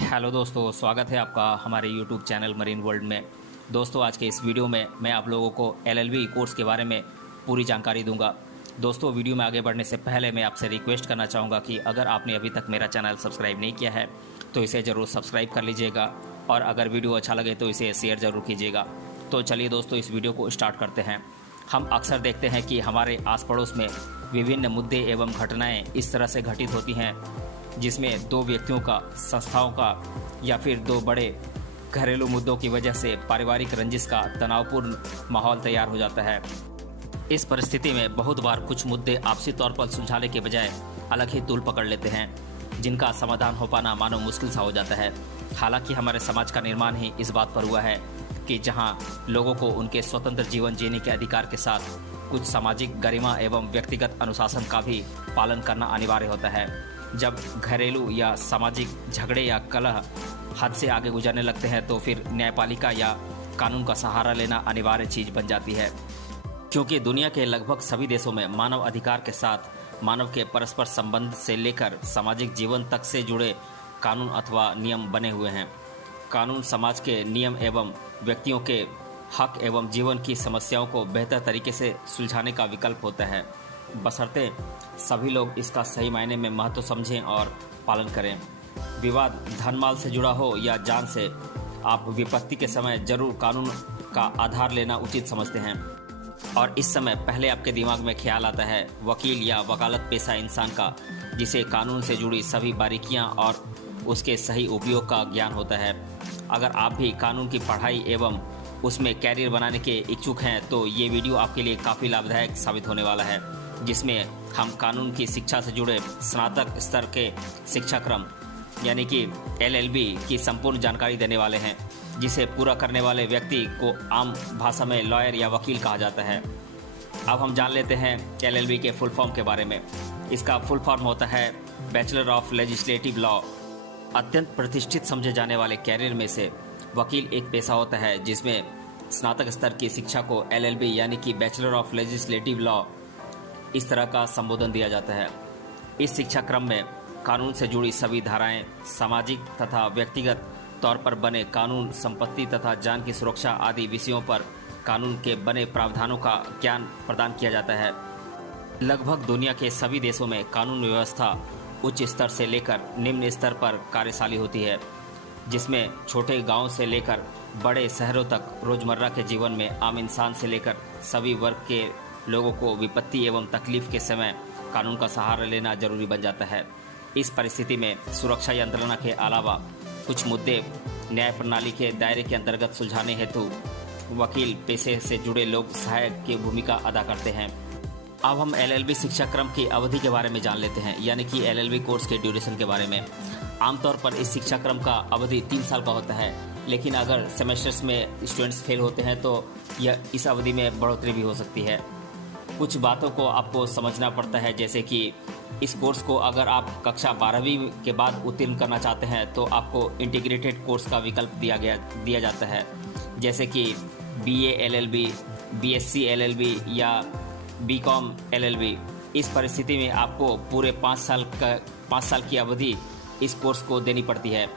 Hello दोस्तों, स्वागत है आपका हमारे यूट्यूब चैनल मरीन वर्ल्ड में। दोस्तों, आज के इस वीडियो में मैं आप लोगों को एलएलबी कोर्स के बारे में पूरी जानकारी दूंगा। दोस्तों, वीडियो में आगे बढ़ने से पहले मैं आपसे रिक्वेस्ट करना चाहूँगा कि अगर आपने अभी तक मेरा चैनल सब्सक्राइब नहीं किया है तो इसे ज़रूर सब्सक्राइब कर लीजिएगा और अगर वीडियो अच्छा लगे तो इसे शेयर ज़रूर कीजिएगा। तो चलिए दोस्तों, इस वीडियो को स्टार्ट करते हैं। हम अक्सर देखते हैं कि हमारे आस पड़ोस में विभिन्न मुद्दे एवं घटनाएँ इस तरह से घटित होती हैं जिसमें दो व्यक्तियों का, संस्थाओं का या फिर दो बड़े घरेलू मुद्दों की वजह से पारिवारिक रंजिश का तनावपूर्ण माहौल तैयार हो जाता है। इस परिस्थिति में बहुत बार कुछ मुद्दे आपसी तौर पर सुलझाने के बजाय अलग ही तूल पकड़ लेते हैं, जिनका समाधान हो पाना मानो मुश्किल सा हो जाता है। हालांकि हमारे समाज का निर्माण ही इस बात पर हुआ है कि जहां लोगों को उनके स्वतंत्र जीवन जीने के अधिकार के साथ कुछ सामाजिक गरिमा एवं व्यक्तिगत अनुशासन का भी पालन करना अनिवार्य होता है। जब घरेलू या सामाजिक झगड़े या कलह हद से आगे गुजरने लगते हैं तो फिर न्यायपालिका या कानून का सहारा लेना अनिवार्य चीज बन जाती है, क्योंकि दुनिया के लगभग सभी देशों में मानव अधिकार के साथ मानव के परस्पर संबंध से लेकर सामाजिक जीवन तक से जुड़े कानून अथवा नियम बने हुए हैं। कानून समाज के नियम एवं व्यक्तियों के हक एवं जीवन की समस्याओं को बेहतर तरीके से सुलझाने का विकल्प होता है, बशर्ते सभी लोग इसका सही मायने में महत्व समझें और पालन करें। विवाद धन माल से जुड़ा हो या जान से, आप विपत्ति के समय जरूर कानून का आधार लेना उचित समझते हैं और इस समय पहले आपके दिमाग में ख्याल आता है वकील या वकालत पेशा इंसान का, जिसे कानून से जुड़ी सभी बारीकियां और उसके सही उपयोग का ज्ञान होता है। अगर आप भी कानून की पढ़ाई एवं उसमें कैरियर बनाने के इच्छुक हैं तो ये वीडियो आपके लिए काफ़ी लाभदायक साबित होने वाला है, जिसमें हम कानून की शिक्षा से जुड़े स्नातक स्तर के शिक्षाक्रम यानी कि एलएलबी की संपूर्ण जानकारी देने वाले हैं, जिसे पूरा करने वाले व्यक्ति को आम भाषा में लॉयर या वकील कहा जाता है। अब हम जान लेते हैं एलएलबी के फुल फॉर्म के बारे में। इसका फुल फॉर्म होता है बैचलर ऑफ लेजिस्लेटिव लॉ। अत्यंत प्रतिष्ठित समझे जाने वाले कैरियर में से वकील एक पेशा होता है जिसमें स्नातक स्तर की शिक्षा को एलएलबी यानी कि बैचलर ऑफ लेजिस्लेटिव लॉ इस तरह का संबोधन दिया जाता है। इस शिक्षा क्रम में कानून से जुड़ी सभी धाराएं, सामाजिक तथा व्यक्तिगत तौर पर बने कानून, संपत्ति तथा जान की सुरक्षा आदि विषयों पर कानून के बने प्रावधानों का ज्ञान प्रदान किया जाता है। लगभग दुनिया के सभी देशों में कानून व्यवस्था उच्च स्तर से लेकर निम्न स्तर पर कार्यशाली होती है, जिसमें छोटे गांव से लेकर बड़े शहरों तक रोजमर्रा के जीवन में आम इंसान से लेकर सभी वर्ग के लोगों को विपत्ति एवं तकलीफ के समय कानून का सहारा लेना जरूरी बन जाता है। इस परिस्थिति में सुरक्षा यंत्रणा के अलावा कुछ मुद्दे न्याय प्रणाली के दायरे के अंतर्गत सुलझाने हेतु वकील पेशे से जुड़े लोग सहायक की भूमिका अदा करते हैं। अब हम एलएलबी शिक्षा क्रम की अवधि के बारे में जान लेते हैं, यानी कि एलएलबी कोर्स के ड्यूरेशन के बारे में। आमतौर पर इस शिक्षा क्रम का अवधि 3 साल का होता है, लेकिन अगर सेमेस्टर्स में स्टूडेंट्स फेल होते हैं तो यह इस अवधि में बढ़ोतरी भी हो सकती है। कुछ बातों को आपको समझना पड़ता है, जैसे कि इस कोर्स को अगर आप कक्षा 12वीं के बाद उत्तीर्ण करना चाहते हैं तो आपको इंटीग्रेटेड कोर्स का विकल्प दिया जाता है, जैसे कि बीए एलएलबी, बीएससी एलएलबी या बीकॉम एलएलबी। इस परिस्थिति में आपको पूरे 5 साल की अवधि इस कोर्स को देनी पड़ती है।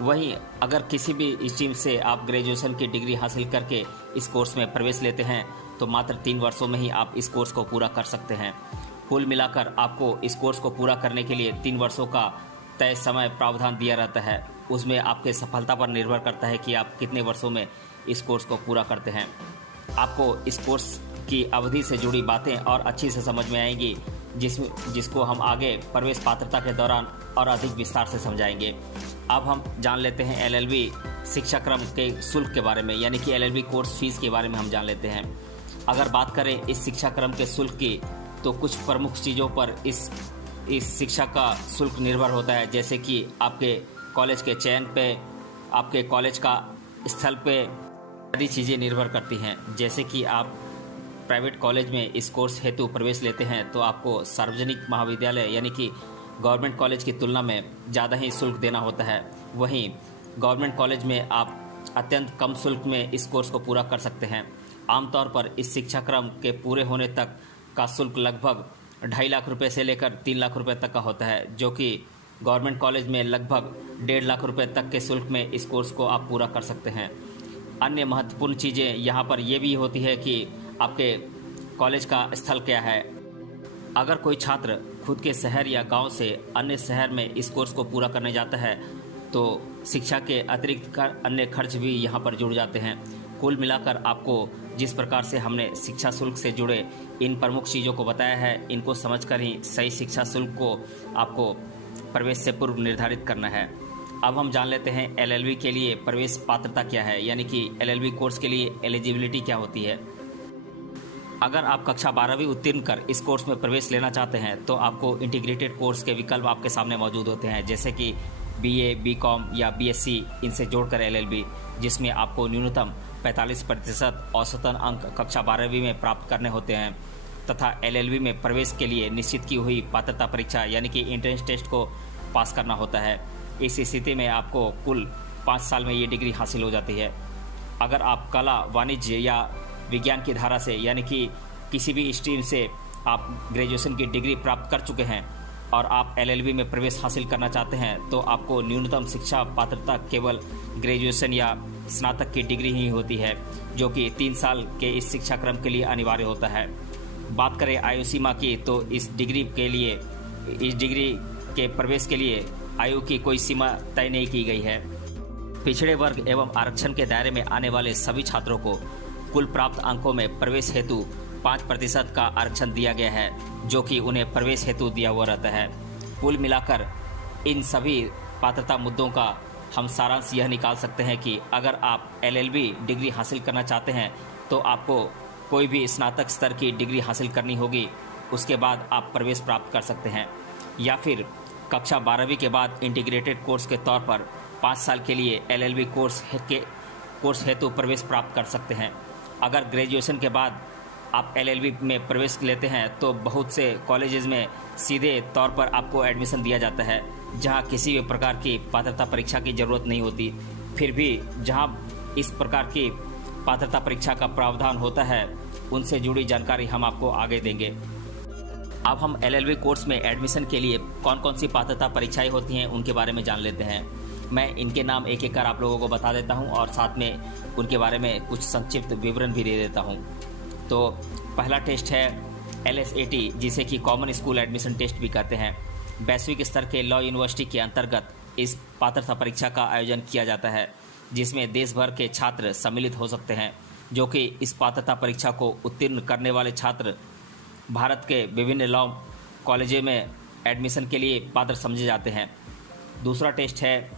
वहीं अगर किसी भी स्ट्रीम से आप ग्रेजुएशन की डिग्री हासिल करके इस कोर्स में प्रवेश लेते हैं तो मात्र 3 वर्षों में ही आप इस कोर्स को पूरा कर सकते हैं। कुल मिलाकर आपको इस कोर्स को पूरा करने के लिए 3 वर्षों का तय समय प्रावधान दिया रहता है। उसमें आपके सफलता पर निर्भर करता है कि आप कितने वर्षों में इस कोर्स को पूरा करते हैं। आपको इस कोर्स की अवधि से जुड़ी बातें और अच्छी से समझ में आएंगी, जिसको हम आगे प्रवेश पात्रता के दौरान और अधिक विस्तार से समझाएंगे। अब हम जान लेते हैं एलएलबी शिक्षा क्रम के शुल्क के बारे में, यानी कि एलएलबी कोर्स फीस के बारे में हम जान लेते हैं। अगर बात करें इस शिक्षा क्रम के शुल्क की तो कुछ प्रमुख चीज़ों पर इस शिक्षा का शुल्क निर्भर होता है, जैसे कि आपके कॉलेज के चयन पे, आपके कॉलेज का स्थल पे आदि चीज़ें निर्भर करती हैं। जैसे कि आप प्राइवेट कॉलेज में इस कोर्स हेतु प्रवेश लेते हैं तो आपको सार्वजनिक महाविद्यालय यानी कि गवर्नमेंट कॉलेज की तुलना में ज़्यादा ही शुल्क देना होता है। वहीं गवर्नमेंट कॉलेज में आप अत्यंत कम शुल्क में इस कोर्स को पूरा कर सकते हैं। आमतौर पर इस शिक्षा क्रम के पूरे होने तक का शुल्क लगभग 2.5 लाख रुपए से लेकर 3 लाख रुपए तक का होता है, जो कि गवर्नमेंट कॉलेज में लगभग 1.5 लाख रुपए तक के शुल्क में इस कोर्स को आप पूरा कर सकते हैं। अन्य महत्वपूर्ण चीज़ें यहाँ पर यह भी होती है कि आपके कॉलेज का स्थल क्या है। अगर कोई छात्र खुद के शहर या गांव से अन्य शहर में इस कोर्स को पूरा करने जाता है तो शिक्षा के अतिरिक्त अन्य खर्च भी यहाँ पर जुड़ जाते हैं। कुल मिलाकर आपको जिस प्रकार से हमने शिक्षा शुल्क से जुड़े इन प्रमुख चीज़ों को बताया है, इनको समझकर ही सही शिक्षा शुल्क को आपको प्रवेश से पूर्व निर्धारित करना है। अब हम जान लेते हैं एलएलबी के लिए प्रवेश पात्रता क्या है, यानी कि एलएलबी कोर्स के लिए एलिजिबिलिटी क्या होती है। अगर आप कक्षा 12वीं उत्तीर्ण कर इस कोर्स में प्रवेश लेना चाहते हैं तो आपको इंटीग्रेटेड कोर्स के विकल्प आपके सामने मौजूद होते हैं, जैसे कि बीए, बीकॉम या बीएससी, इनसे जोड़कर एलएलबी, जिसमें आपको न्यूनतम 45% औसतन अंक कक्षा 12वीं में प्राप्त करने होते हैं तथा एलएलबी में प्रवेश के लिए निश्चित की हुई पात्रता परीक्षा यानी कि एंट्रेंस टेस्ट को पास करना होता है। इस स्थिति में आपको कुल 5 साल में ये डिग्री हासिल हो जाती है। अगर आप कला, वाणिज्य या विज्ञान की धारा से यानी कि किसी भी स्ट्रीम से आप ग्रेजुएशन की डिग्री प्राप्त कर चुके हैं और आप एलएलबी में प्रवेश हासिल करना चाहते हैं तो आपको न्यूनतम शिक्षा पात्रता केवल ग्रेजुएशन या स्नातक की डिग्री ही होती है, जो कि 3 साल के इस शिक्षा क्रम के लिए अनिवार्य होता है। बात करें आयु सीमा की तो इस डिग्री के प्रवेश के लिए आयु की कोई सीमा तय नहीं की गई है। पिछड़े वर्ग एवं आरक्षण के दायरे में आने वाले सभी छात्रों को कुल प्राप्त अंकों में प्रवेश हेतु 5% का आरक्षण दिया गया है, जो कि उन्हें प्रवेश हेतु दिया हुआ रहता है। कुल मिलाकर इन सभी पात्रता मुद्दों का हम सारांश यह निकाल सकते हैं कि अगर आप एलएलबी डिग्री हासिल करना चाहते हैं तो आपको कोई भी स्नातक स्तर की डिग्री हासिल करनी होगी, उसके बाद आप प्रवेश प्राप्त कर सकते हैं, या फिर कक्षा 12वीं के बाद इंटीग्रेटेड कोर्स के तौर पर 5 साल के लिए एलएलबी कोर्स हेतु प्रवेश प्राप्त कर सकते हैं। अगर ग्रेजुएशन के बाद आप एलएलबी में प्रवेश लेते हैं तो बहुत से कॉलेजेस में सीधे तौर पर आपको एडमिशन दिया जाता है, जहां किसी भी प्रकार की पात्रता परीक्षा की ज़रूरत नहीं होती। फिर भी जहां इस प्रकार की पात्रता परीक्षा का प्रावधान होता है, उनसे जुड़ी जानकारी हम आपको आगे देंगे। अब हम एलएलबी कोर्स में एडमिशन के लिए कौन कौन सी पात्रता परीक्षाएं होती हैं उनके बारे में जान लेते हैं। मैं इनके नाम एक एक कर आप लोगों को बता देता हूं और साथ में उनके बारे में कुछ संक्षिप्त विवरण भी दे देता हूं। तो पहला टेस्ट है LSAT, जिसे कि कॉमन स्कूल एडमिशन टेस्ट भी कहते हैं। वैश्विक स्तर के लॉ यूनिवर्सिटी के अंतर्गत इस पात्रता परीक्षा का आयोजन किया जाता है, जिसमें देश भर के छात्र सम्मिलित हो सकते हैं, जो कि इस पात्रता परीक्षा को उत्तीर्ण करने वाले छात्र भारत के विभिन्न लॉ कॉलेजों में एडमिशन के लिए पात्र समझे जाते हैं। दूसरा टेस्ट है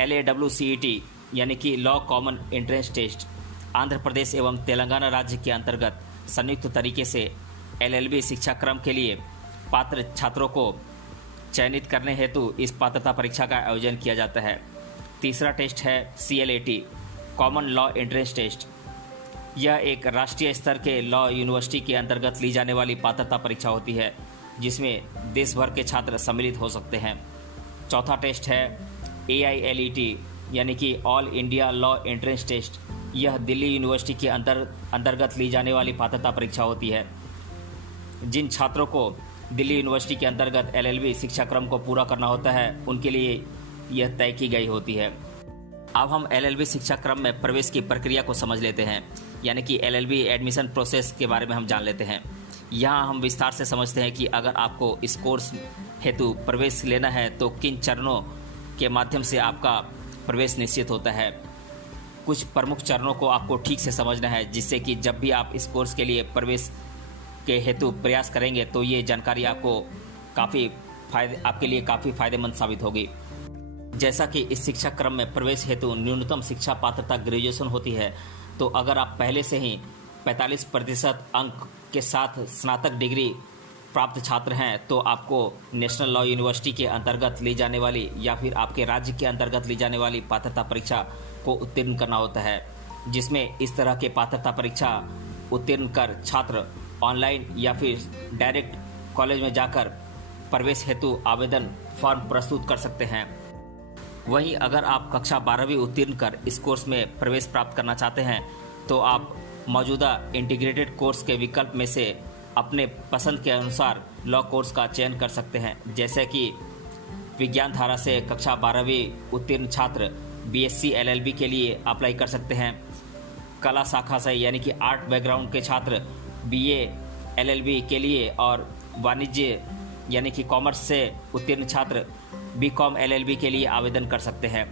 LAWCET, यानी कि law common entrance test. Andhra Pradesh एवं तेलंगाना राज्य के अंतर्गत संयुक्त तरीके से एलएलबी शिक्षा क्रम के लिए पात्र छात्रों को चयनित करने हेतु इस पात्रता परीक्षा का आयोजन किया जाता है। तीसरा टेस्ट है CLAT, common law entrance test. यह एक राष्ट्रीय स्तर के लॉ यूनिवर्सिटी के अंतर्गत ली जाने वाली पात्रता परीक्षा होती है, जिसमें देश भर के छात्र सम्मिलित हो सकते हैं। चौथा टेस्ट है AILET, यानी कि all India law entrance test. यह दिल्ली यूनिवर्सिटी के अंतर्गत ली जाने वाली पात्रता परीक्षा होती है। जिन छात्रों को दिल्ली यूनिवर्सिटी के अंतर्गत एलएलबी शिक्षा क्रम को पूरा करना होता है, उनके लिए यह तय की गई होती है। अब हम एलएलबी शिक्षा क्रम में प्रवेश की प्रक्रिया को समझ लेते हैं, यानी कि एलएलबी एडमिशन प्रोसेस के बारे में हम जान लेते हैं। यहाँ हम विस्तार से समझते हैं कि अगर आपको इस कोर्स हेतु प्रवेश लेना है तो किन चरणों के माध्यम से आपका प्रवेश निश्चित होता है। कुछ प्रमुख चरणों को आपको ठीक से समझना है, जिससे कि जब भी आप इस कोर्स के लिए प्रवेश के हेतु प्रयास करेंगे तो ये जानकारी आपके लिए काफ़ी फायदेमंद साबित होगी। जैसा कि इस शिक्षा क्रम में प्रवेश हेतु न्यूनतम शिक्षा पात्रता ग्रेजुएशन होती है, तो अगर आप पहले से ही 45% अंक के साथ स्नातक डिग्री प्राप्त छात्र हैं तो आपको नेशनल लॉ यूनिवर्सिटी के अंतर्गत ली जाने वाली या फिर आपके राज्य के अंतर्गत ली जाने वाली पात्रता परीक्षा को उत्तीर्ण करना होता है, जिसमें इस तरह के पात्रता परीक्षा उत्तीर्ण कर छात्र ऑनलाइन या फिर डायरेक्ट कॉलेज में जाकर प्रवेश हेतु आवेदन फॉर्म प्रस्तुत कर सकते हैं। वहीं अगर आप कक्षा 12वीं उत्तीर्ण कर इस कोर्स में प्रवेश प्राप्त करना चाहते हैं तो आप मौजूदा इंटीग्रेटेड कोर्स के विकल्प में से अपने पसंद के अनुसार लॉ कोर्स का चयन कर सकते हैं, जैसे कि विज्ञान धारा से कक्षा 12वीं उत्तीर्ण छात्र बीएससी एलएलबी के लिए अप्लाई कर सकते हैं। कला शाखा से यानी कि आर्ट बैकग्राउंड के छात्र बीए एलएलबी के लिए और वाणिज्य यानी कि कॉमर्स से उत्तीर्ण छात्र बीकॉम एलएलबी के लिए आवेदन कर सकते हैं।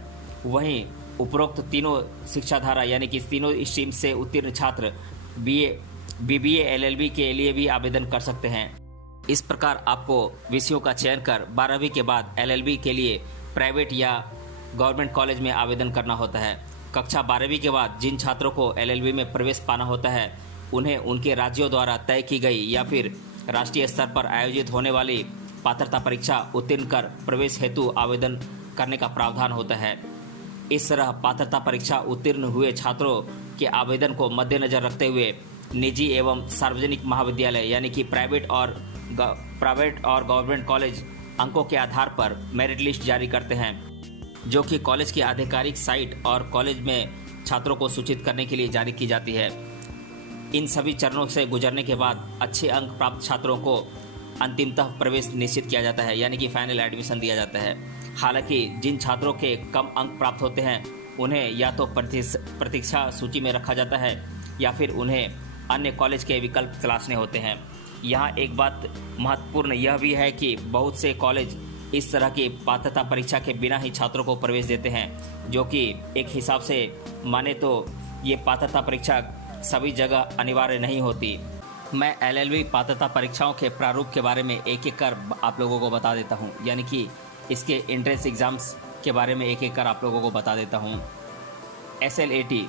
वहीं उपरोक्त तीनों शिक्षा धारा यानी कि तीनों स्ट्रीम से उत्तीर्ण छात्र बीबीए एलएलबी के लिए भी आवेदन कर सकते हैं। इस प्रकार आपको विषयों का चयन कर 12वीं के बाद एलएलबी के लिए प्राइवेट या गवर्नमेंट कॉलेज में आवेदन करना होता है। कक्षा 12वीं के बाद जिन छात्रों को एलएलबी में प्रवेश पाना होता है उन्हें उनके राज्यों द्वारा तय की गई या फिर राष्ट्रीय स्तर पर आयोजित होने वाली पात्रता परीक्षा उत्तीर्ण कर प्रवेश हेतु आवेदन करने का प्रावधान होता है। इस तरह पात्रता परीक्षा उत्तीर्ण हुए छात्रों के आवेदन को मद्देनजर रखते हुए निजी एवं सार्वजनिक महाविद्यालय यानी कि प्राइवेट और गवर्नमेंट कॉलेज अंकों के आधार पर मेरिट लिस्ट जारी करते हैं, जो कि कॉलेज की आधिकारिक साइट और कॉलेज में छात्रों को सूचित करने के लिए जारी की जाती है। इन सभी चरणों से गुजरने के बाद अच्छे अंक प्राप्त छात्रों को अंतिमतः प्रवेश निश्चित किया जाता है यानी कि फाइनल एडमिशन दिया जाता है। हालांकि जिन छात्रों के कम अंक प्राप्त होते हैं उन्हें या तो प्रतीक्षा सूची में रखा जाता है या फिर उन्हें अन्य कॉलेज के विकल्प तलाशने होते हैं। यहाँ एक बात महत्वपूर्ण यह भी है कि बहुत से कॉलेज इस तरह की पात्रता परीक्षा के बिना ही छात्रों को प्रवेश देते हैं, जो कि एक हिसाब से माने तो ये पात्रता परीक्षा सभी जगह अनिवार्य नहीं होती। मैं एलएलबी पात्रता परीक्षाओं के प्रारूप के बारे में एक एक कर आप लोगों को बता देता हूँ, यानी कि इसके एंट्रेंस एग्ज़ाम्स के बारे में एक एक कर आप लोगों को बता देता हूँ। SLAT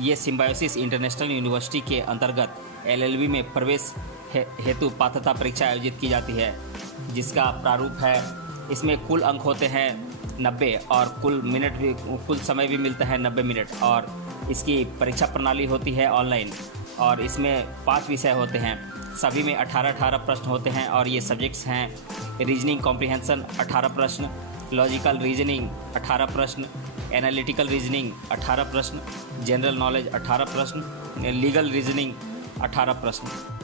ये सिम्बायोसिस इंटरनेशनल यूनिवर्सिटी के अंतर्गत एलएलबी में प्रवेश हेतु पात्रता परीक्षा आयोजित की जाती है, जिसका प्रारूप है। इसमें कुल अंक होते हैं 90 और कुल समय भी मिलता है 90 मिनट, और इसकी परीक्षा प्रणाली होती है ऑनलाइन, और इसमें 5 विषय होते हैं। सभी में 18 प्रश्न होते हैं और ये सब्जेक्ट्स हैं रीजनिंग कॉम्प्रिहेंशन 18 प्रश्न, लॉजिकल रीजनिंग 18 प्रश्न, एनालिटिकल रीजनिंग 18 प्रश्न, जनरल नॉलेज 18 प्रश्न, लीगल रीजनिंग 18 प्रश्न।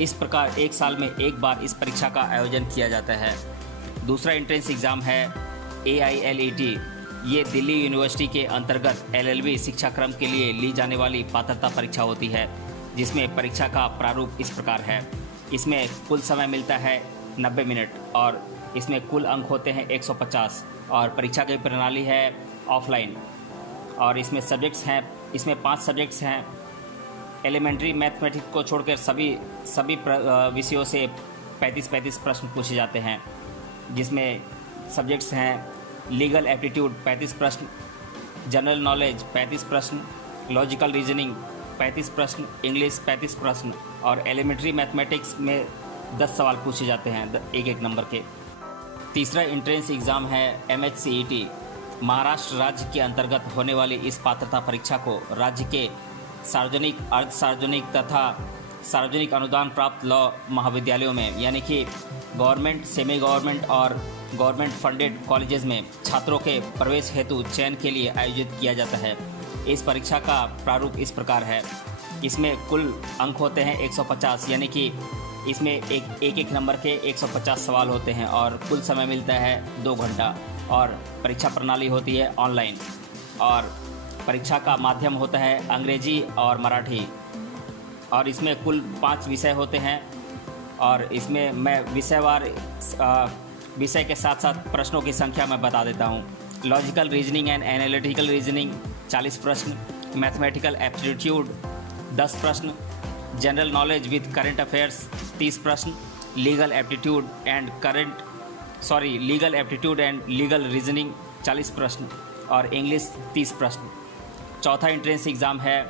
इस प्रकार एक साल में एक बार इस परीक्षा का आयोजन किया जाता है। दूसरा एंट्रेंस एग्ज़ाम है AILET। ये दिल्ली यूनिवर्सिटी के अंतर्गत एलएलबी शिक्षाक्रम के लिए ली जाने वाली पात्रता परीक्षा होती है, जिसमें परीक्षा का प्रारूप इस प्रकार है। इसमें कुल समय मिलता है 90 मिनट और इसमें कुल अंक होते हैं 150, और परीक्षा की प्रणाली है ऑफलाइन। और इसमें सब्जेक्ट्स हैं, इसमें 5 सब्जेक्ट्स हैं। एलिमेंट्री मैथमेटिक्स को छोड़कर सभी विषयों से 35 प्रश्न पूछे जाते हैं, जिसमें सब्जेक्ट्स हैं लीगल एप्टीट्यूड 35 प्रश्न, जनरल नॉलेज 35 प्रश्न, लॉजिकल रीजनिंग 35 प्रश्न, इंग्लिश 35 प्रश्न, और एलिमेंट्री मैथमेटिक्स में 10 सवाल पूछे जाते हैं एक नंबर के। तीसरा एंट्रेंस एग्ज़ाम है MHCET। महाराष्ट्र राज्य के अंतर्गत होने वाली इस पात्रता परीक्षा को राज्य के सार्वजनिक, अर्ध सार्वजनिक तथा सार्वजनिक अनुदान प्राप्त लॉ महाविद्यालयों में यानी कि गवर्नमेंट, सेमी गवर्नमेंट और गवर्नमेंट फंडेड कॉलेजेस में छात्रों के प्रवेश हेतु चयन के लिए आयोजित किया जाता है। इस परीक्षा का प्रारूप इस प्रकार है। इसमें कुल अंक होते हैं 150, यानी कि इसमें एक नंबर के 150 सवाल होते हैं और कुल समय मिलता है 2 घंटा, और परीक्षा प्रणाली होती है ऑनलाइन, और परीक्षा का माध्यम होता है अंग्रेजी और मराठी, और इसमें कुल 5 विषय होते हैं। और इसमें मैं विषयवार विषय के साथ साथ प्रश्नों की संख्या मैं बता देता हूँ। Logical reasoning and analytical reasoning 40 प्रश्न, मैथमेटिकल एप्टीट्यूड 10 प्रश्न, general knowledge with current affairs 30 प्रश्न, legal aptitude and legal reasoning 40 प्रश्न, और इंग्लिश 30 प्रश्न। चौथा एंट्रेंस एग्ज़ाम है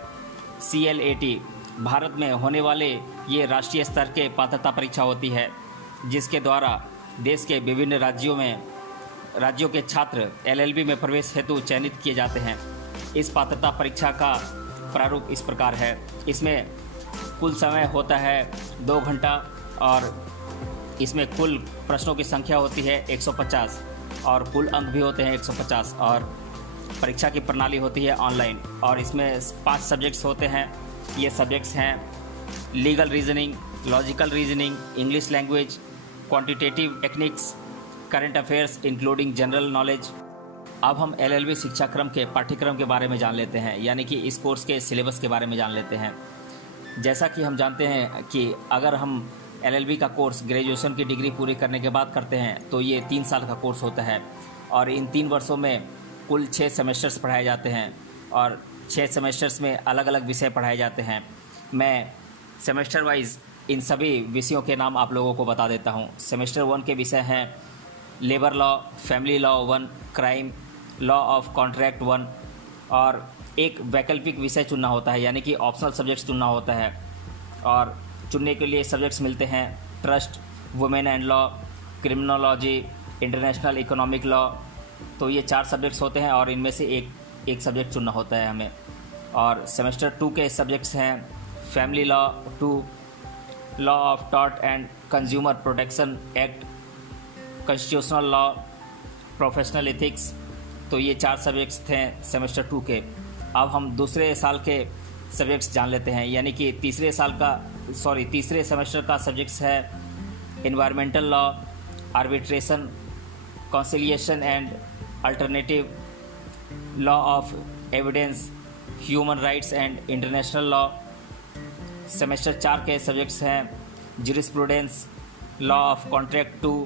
CLAT। भारत में होने वाले ये राष्ट्रीय स्तर के पात्रता परीक्षा होती है, जिसके द्वारा देश के विभिन्न राज्यों के छात्र LLB में प्रवेश हेतु चयनित किए जाते हैं। इस पात्रता परीक्षा का प्रारूप इस प्रकार है। इसमें कुल समय होता है 2 घंटा, और इसमें कुल प्रश्नों की संख्या होती है 150, और कुल अंक भी होते हैं 150, और परीक्षा की प्रणाली होती है ऑनलाइन, और इसमें 5 सब्जेक्ट्स होते हैं। ये सब्जेक्ट्स हैं legal reasoning, logical reasoning, English language, quantitative techniques, current affairs including general knowledge. अब हम एलएलबी शिक्षा क्रम के पाठ्यक्रम के बारे में जान लेते हैं, यानी कि इस कोर्स के सिलेबस के बारे में जान लेते हैं। जैसा कि हम जानते हैं कि अगर हम एलएलबी का कोर्स ग्रेजुएशन की डिग्री पूरी करने के बाद करते हैं तो ये 3 साल का कोर्स होता है और इन 3 वर्षों में कुल 6 सेमेस्टर्स पढ़ाए जाते हैं और 6 सेमेस्टर्स में अलग अलग विषय पढ़ाए जाते हैं। मैं सेमेस्टर वाइज इन सभी विषयों के नाम आप लोगों को बता देता हूँ। सेमेस्टर 1 के विषय हैं labour law, family law 1, crime law of contract 1 और एक वैकल्पिक विषय चुनना होता है, यानी कि ऑप्शनल सब्जेक्ट्स चुनना होता है और चुनने के लिए सब्जेक्ट्स मिलते हैं trust, women and law, criminology, international economic law. तो ये 4 सब्जेक्ट्स होते हैं और इनमें से एक सब्जेक्ट चुनना होता है हमें। और सेमेस्टर 2 के सब्जेक्ट्स हैं family law 2, law of tort and consumer protection act, constitutional law, professional ethics. तो ये 4 सब्जेक्ट्स थे सेमेस्टर 2 के। अब हम दूसरे साल के सब्जेक्ट्स जान लेते हैं, यानी कि तीसरे सेमेस्टर का सब्जेक्ट्स है environmental law, arbitration, conciliation and alternative, law of evidence, human rights and international law. Semester 4 के सब्जेक्ट्स हैं jurisprudence, law of contract 2,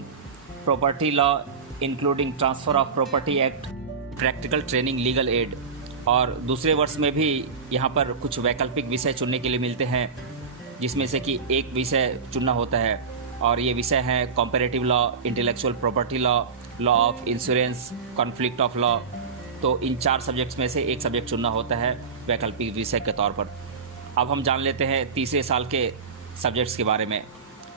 property law including transfer of property act, practical training, legal aid. और दूसरे वर्ष में भी यहाँ पर कुछ वैकल्पिक विषय चुनने के लिए मिलते हैं, जिसमें से कि एक विषय चुनना होता है और ये विषय हैं comparative law, intellectual property law, law of insurance, conflict of law. तो इन 4 सब्जेक्ट्स में से एक सब्जेक्ट चुनना होता है वैकल्पिक विषय के तौर पर। अब हम जान लेते हैं तीसरे साल के सब्जेक्ट्स के बारे में।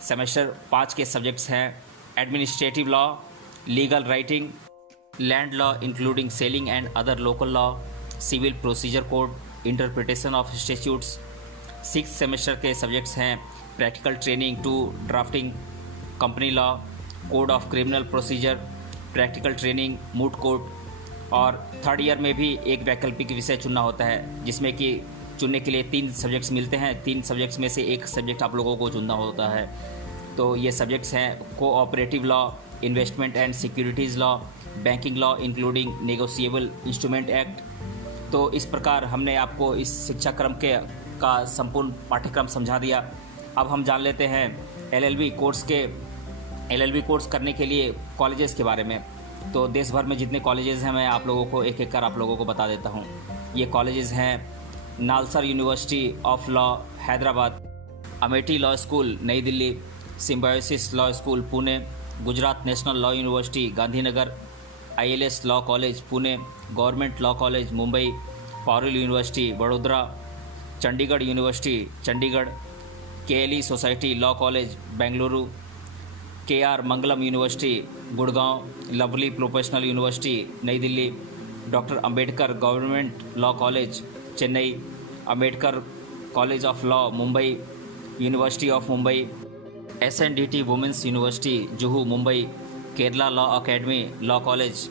सेमेस्टर 5 के सब्जेक्ट्स हैं administrative law, legal writing, land law including selling and other local law, civil procedure code, interpretation of statutes. 6th semester के सब्जेक्ट्स हैं practical training 2, drafting, company law, code of criminal procedure, practical training, moot court. और 3rd year में भी एक वैकल्पिक विषय चुनना होता है, जिसमें कि चुनने के लिए 3 सब्जेक्ट्स मिलते हैं। 3 सब्जेक्ट्स में से एक सब्जेक्ट आप लोगों को चुनना होता है। तो ये सब्जेक्ट्स हैं cooperative law, investment and securities law, banking law including negotiable instrument act. तो इस प्रकार हमने आपको इस शिक्षा क्रम का संपूर्ण पाठ्यक्रम समझा दिया। अब हम जान लेते हैं एलएलबी कोर्स करने के लिए कॉलेजेस के बारे में। तो देश भर में जितने कॉलेजेस हैं मैं आप लोगों को एक एक कर आप लोगों को बता देता हूँ। ये कॉलेजेस हैं NALSAR university of law Hyderabad, Amethi law school New Delhi, Symbiosis law school Pune, Gujarat national law university Gandhinagar, ILS law college Pune, government law college Mumbai, Parul university Vadodara, Chandigarh university Chandigarh, KLE society law college Bengaluru, KR Mangalam university Gurgaon, lovely professional university New Delhi, doctor Ambedkar government law college Chennai, Ambedkar college of law Mumbai, university of Mumbai, SNDT women's university Juhu Mumbai, Kerala law academy law college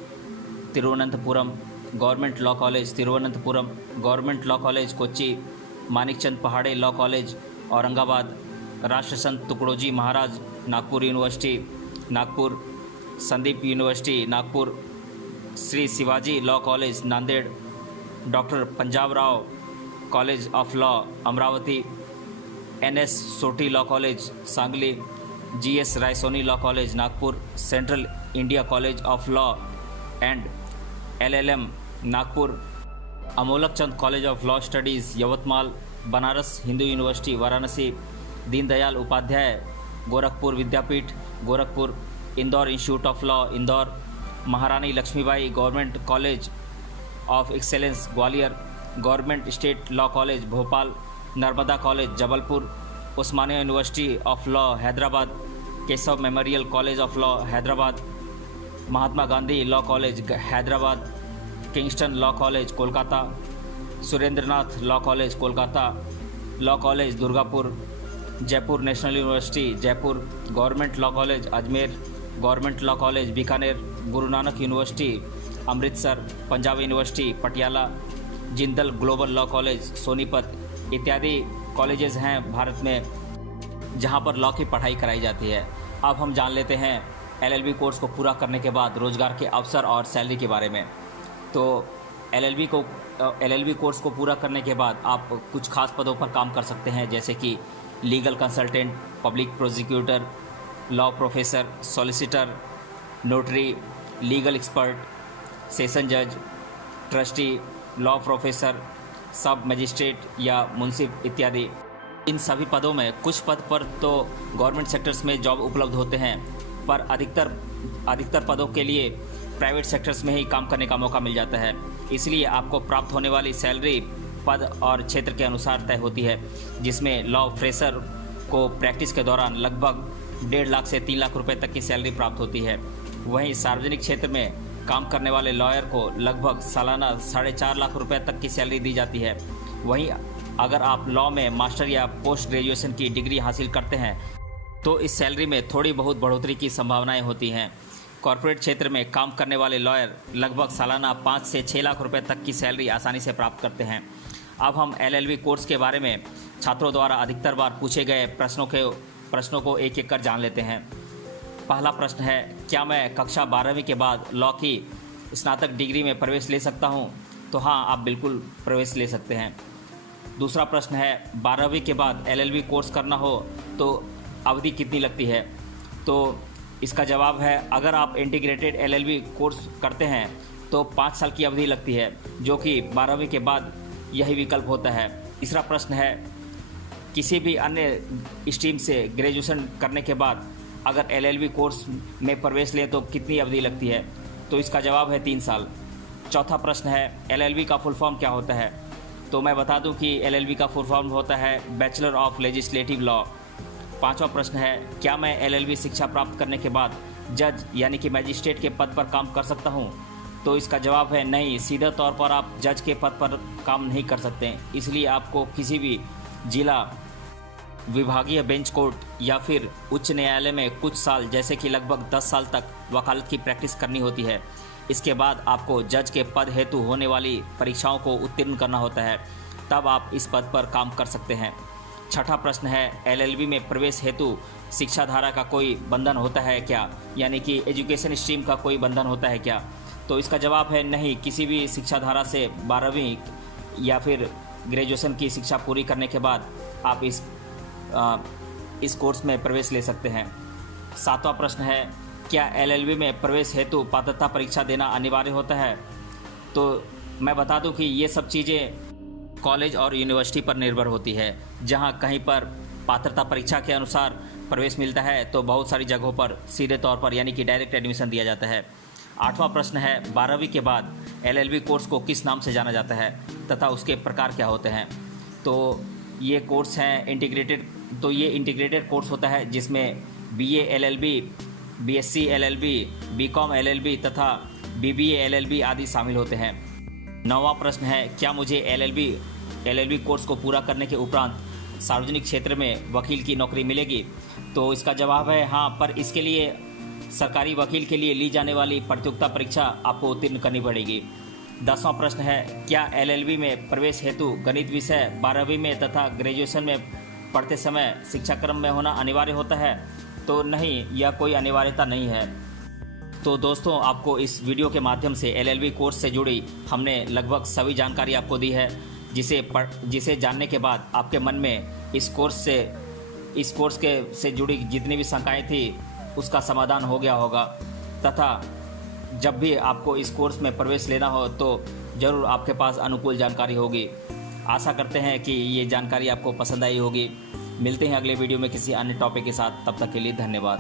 Thiruvananthapuram, government law college Thiruvananthapuram, government law college Kochi, Manikchand Pahade law college Aurangabad, Rashtrasant Tukdoji Maharaj Nagpur university Nagpur, Sandip university Nagpur, Shri Shivaji law college Nanded, doctor Panjabrao college of law Amravati, NS Soti law college Sangli, GS Raisoni law college Nagpur, central India college of law and LLM Nagpur, Amolak Chand college of law studies Yavatmal, Banaras Hindu university Varanasi, Deendayal Upadhyay Gorakhpur Vidyapeeth Gorakhpur, Indore institute of law Indore, Maharani Laxmibai government college of excellence Gwalior, government state law college Bhopal, Narmada college Jabalpur, Osmania university of law Hyderabad, Keshav memorial college of law Hyderabad, Mahatma Gandhi law college Hyderabad, Kingston law college Kolkata, Surendranath law college Kolkata, law college Durgapur, Jaipur national university Jaipur, government law college Ajmer, government law college Bikaner, Guru Nanak university Amritsar, Punjab university Patiala, Jindal global law college Sonipat इत्यादि colleges हैं भारत में जहां पर law की पढ़ाई कराई जाती है। अब हम जान लेते हैं एलएलबी कोर्स को पूरा करने के बाद रोजगार के अवसर और सैलरी के बारे में। तो एलएलबी कोर्स को पूरा करने के बाद आप कुछ खास पदों पर काम कर सकते हैं, जैसे कि legal consultant, public prosecutor, law professor, solicitor, notary, legal expert, session जज, ट्रस्टी, लॉ प्रोफेसर, सब मजिस्ट्रेट या मुंसिफ इत्यादि। इन सभी पदों में कुछ पद पर तो गवर्नमेंट सेक्टर्स में जॉब उपलब्ध होते हैं, पर अधिकतर पदों के लिए प्राइवेट सेक्टर्स में ही काम करने का मौका मिल जाता है। इसलिए आपको प्राप्त होने वाली सैलरी पद और क्षेत्र के अनुसार तय होती है, जिसमें लॉ फ्रेशर को प्रैक्टिस के दौरान लगभग 1.5 लाख से 3 लाख रुपए तक की सैलरी प्राप्त होती है। वहीं सार्वजनिक क्षेत्र में काम करने वाले लॉयर को लगभग सालाना 4.5 लाख रुपए तक की सैलरी दी जाती है। वहीं अगर आप लॉ में मास्टर या पोस्ट ग्रेजुएशन की डिग्री हासिल करते हैं तो इस सैलरी में थोड़ी बहुत बढ़ोतरी की संभावनाएं होती हैं। कॉर्पोरेट क्षेत्र में काम करने वाले लॉयर लगभग सालाना 5 से 6 लाख रुपए तक की सैलरी आसानी से प्राप्त करते हैं। अब हम एलएलबी कोर्स के बारे में छात्रों द्वारा अधिकतर बार पूछे गए प्रश्नों को एक एक कर जान लेते हैं। पहला प्रश्न है, क्या मैं कक्षा 12वीं के बाद लॉ की स्नातक डिग्री में प्रवेश ले सकता हूं? तो हाँ, आप बिल्कुल प्रवेश ले सकते हैं। दूसरा प्रश्न है, 12वीं के बाद एलएलबी कोर्स करना हो तो अवधि कितनी लगती है? तो इसका जवाब है, अगर आप इंटीग्रेटेड एलएलबी कोर्स करते हैं तो 5 साल की अवधि लगती है, जो कि 12वीं के बाद यही विकल्प होता है। तीसरा प्रश्न है, किसी भी अन्य स्ट्रीम से ग्रेजुएशन करने के बाद अगर एलएलबी कोर्स में प्रवेश लें तो कितनी अवधि लगती है? तो इसका जवाब है 3 साल। चौथा प्रश्न है, एलएलबी का फुल फॉर्म क्या होता है? तो मैं बता दूं कि एलएलबी का फुल फॉर्म होता है बैचलर ऑफ लेजिस्लेटिव लॉ। पांचवा प्रश्न है, क्या मैं एलएलबी शिक्षा प्राप्त करने के बाद जज यानी कि मैजिस्ट्रेट के पद पर काम कर सकता हूं? तो इसका जवाब है नहीं, सीधे तौर पर आप जज के पद पर काम नहीं कर सकते। इसलिए आपको किसी भी जिला विभागीय बेंच कोर्ट या फिर उच्च न्यायालय में कुछ साल, जैसे कि लगभग 10 साल तक वकालत की प्रैक्टिस करनी होती है। इसके बाद आपको जज के पद हेतु होने वाली परीक्षाओं को उत्तीर्ण करना होता है, तब आप इस पद पर काम कर सकते हैं। छठा प्रश्न है, एलएलबी में प्रवेश हेतु शिक्षा धारा का कोई बंधन होता है क्या, यानी कि एजुकेशन स्ट्रीम का कोई बंधन होता है क्या? तो इसका जवाब है नहीं, किसी भी शिक्षा धारा से 12वीं या फिर ग्रेजुएशन की शिक्षा पूरी करने के बाद आप इस कोर्स में प्रवेश ले सकते हैं। सातवां प्रश्न है, क्या एलएलबी में प्रवेश हेतु पात्रता परीक्षा देना अनिवार्य होता है? तो मैं बता दूं कि ये सब चीज़ें कॉलेज और यूनिवर्सिटी पर निर्भर होती है। जहां कहीं पर पात्रता परीक्षा के अनुसार प्रवेश मिलता है तो बहुत सारी जगहों पर सीधे तौर पर यानी कि डायरेक्ट एडमिशन दिया जाता है। आठवां प्रश्न है, 12वीं के बाद एलएलबी कोर्स को किस नाम से जाना जाता है तथा उसके प्रकार क्या होते हैं? तो ये कोर्स हैं इंटीग्रेटेड कोर्स होता है, जिसमें BA LLB, BSc LLB, BCom LLB तथा बीबीए एलएलबी आदि शामिल होते हैं। 9वां प्रश्न है, क्या मुझे एलएलबी कोर्स को पूरा करने के उपरांत सार्वजनिक क्षेत्र में वकील की नौकरी मिलेगी? तो इसका जवाब है हाँ, पर इसके लिए सरकारी वकील के लिए ली जाने वाली प्रतियोगिता परीक्षा आपको उत्तीर्ण करनी पड़ेगी। 10वां प्रश्न है, क्या एलएलबी में प्रवेश हेतु गणित विषय 12वीं में तथा ग्रेजुएशन में पढ़ते समय शिक्षा क्रम में होना अनिवार्य होता है? तो नहीं, यह कोई अनिवार्यता नहीं है। तो दोस्तों, आपको इस वीडियो के माध्यम से एलएलबी कोर्स से जुड़ी हमने लगभग सभी जानकारी आपको दी है, जिसे जानने के बाद आपके मन में इस कोर्स से जुड़ी जितनी भी शंकाएं थी उसका समाधान हो गया होगा, तथा जब भी आपको इस कोर्स में प्रवेश लेना हो तो ज़रूर आपके पास अनुकूल जानकारी होगी। आशा करते हैं कि ये जानकारी आपको पसंद आई होगी। मिलते हैं अगले वीडियो में किसी अन्य टॉपिक के साथ, तब तक के लिए धन्यवाद।